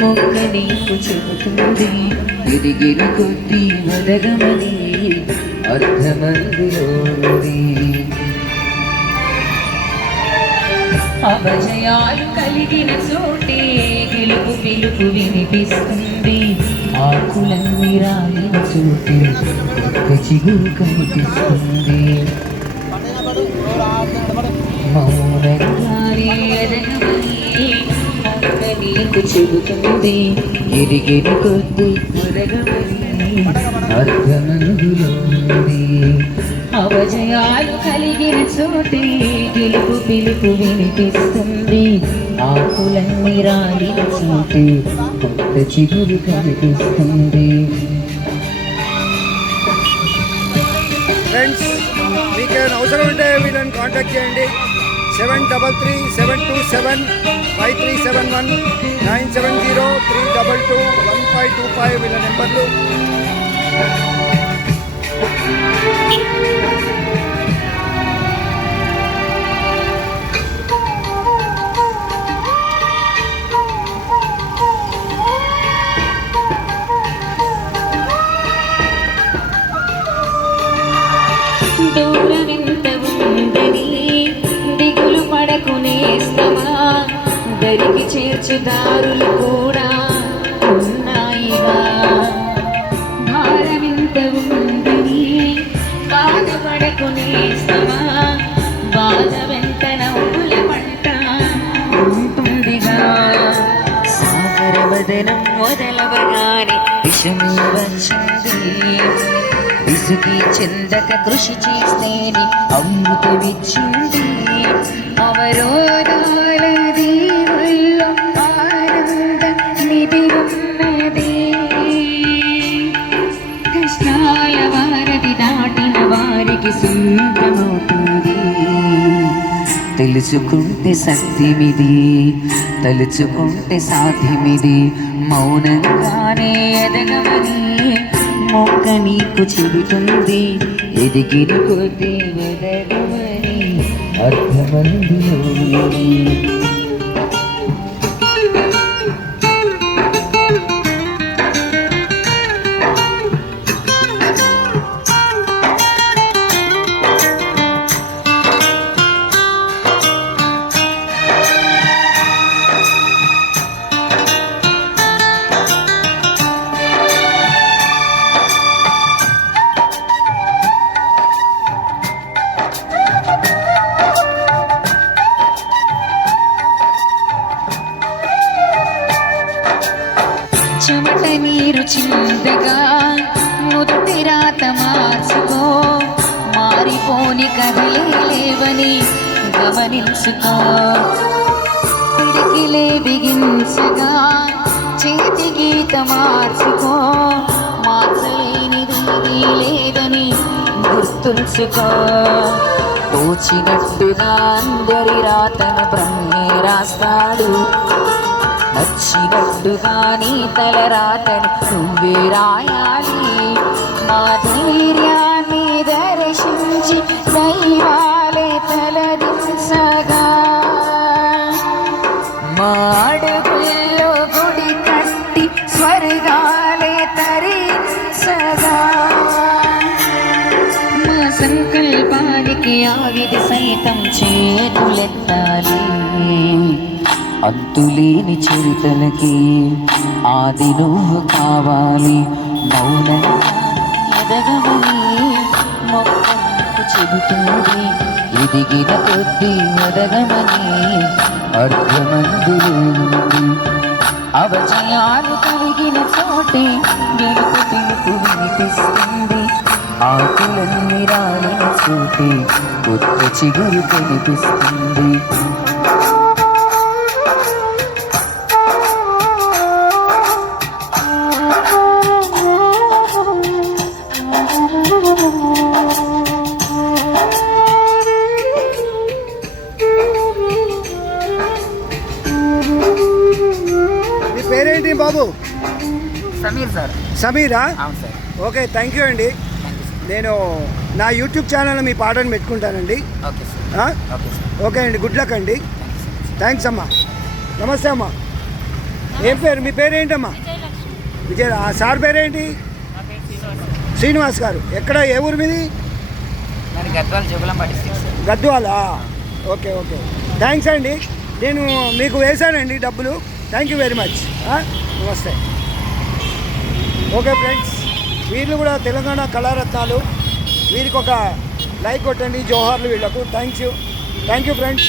మొక్క నీకు చెబుతుంది ఎదిగిన కొద్ది వదగమని అర్థమందులోని అపజయాలు కలిగిన చోటే గెలుపు పిలుపు వినిపిస్తుంది ఆకులన్నీ రాలిన చోటే కొత్త చిగురు కనిపిస్తుంది మౌనంగానే ఎదగమని మొక్క నీకు చెబుతుంది ఎదిగిన కొద్ది వదగమని అర్థమందులోని అపజయాలు కలిగిన చోటే గెలుపు పిలుపు వినిపిస్తుంది ఆకులన్నీ రాలిన చోటే కొత్త చిగురు కనిపిస్తుంది. ఫ్రెండ్స్, మీకు ఏమైనా అవసరం ఉంటే వీళ్ళని కాంటాక్ట్ చేయండి. 73372537197032221525 వీళ్ళ నెంబర్లు. దూరమెంత ఉందని దిగులు పడకునేస్తమా దరికి చేర్చుదారులు కూడా ఉన్నాయిగా. భారమెంత ఉందని బాధపడకునేస్తమా బాధ వెంట నవ్వుల పంట ఉంటుందిగా. సాగరవదనం మొదలవగానే విషమే వచ్చింది విసుగి చెందక కృషి చేస్తేనే అమృతమిచ్చింది. అవరోధాల దీవుల్లో ఆనంద నిధి ఉన్నది. కష్టాల వారధి దాటిన వారికి సొంతమవుతుంది. తెలుసుకుంటే సత్యమిది తలుచుకుంటే సాధ్యమిది మౌనంగానే ఎదగమని మొక్క నీకు చెబుతుంది ఎదిగిన కొద్ది వదగమని అర్థమందులోని చెమట నీరు చిందగా నుదుటి రాత మార్చుకో మారిపోని కథలే లేవని గమనించుకో. పిడికిలే బిగించగా చేతి గీత మార్చుకో మార్చలేనిది లేదని గుర్తుంచుకో. తోచినట్టుగా అందరి రాతను బ్రహ్మే రాస్తాడు నచ్చినట్టుగా నీ తల రాతను నువ్వే రాయాలి. మా ధైర్యాన్ని దర్శించి దైవాలే తలదించగా మా అడుగుల్లో గుడి కట్టి స్వర్గాలే తరించగా మా సంకల్పానికి ఆవిధి సైతం చేతులెత్తాలి. అంతులేని చరితలకి ఆది నువ్వు కావాలి. మౌనంగా ఎదగమని మొక్క చెబుతుంది ఎదిగిన కొద్ది ఎదగమని అర్థమందులోని అవజయాలు కలిగిన చోటే గెలుపు పిలుపు వినిపిస్తుంది ఆకులన్నీ రాలిన చోటే కొత్త చిగురు కనిపిస్తుంది. పేరేంటి బాబు? సమీర్ సార్. సమీరా? అవును సార్. ఓకే, థ్యాంక్ యూ అండి. నేను నా యూట్యూబ్ ఛానల్ మీ పాటను పెట్టుకుంటానండి. Okay sir. ఓకే అండి, గుడ్ లక్ అండి. థ్యాంక్స్ అమ్మా. నమస్తే అమ్మా. ఏం పేరు మీ పేరు ఏంటమ్మా? విజయ్. ఆ సార్ పేరేంటి? శ్రీనివాస్ గారు. ఎక్కడ, ఏ ఊరు మీది? మరి గద్వాల జోగులాంబ డిస్ట్రిక్ట్ సార్. గద్వాలా? ఓకే ఓకే, థ్యాంక్స్ అండి. నేను మీకు వేశానండి డబ్బులు. Thank you very much. నమస్తే. ఓకే ఫ్రెండ్స్, వీళ్ళు కూడా తెలంగాణ కళారత్నాలు. వీరికి ఒక లైక్ కొట్టండి, జోహార్లు వీళ్ళకు. Thank you friends.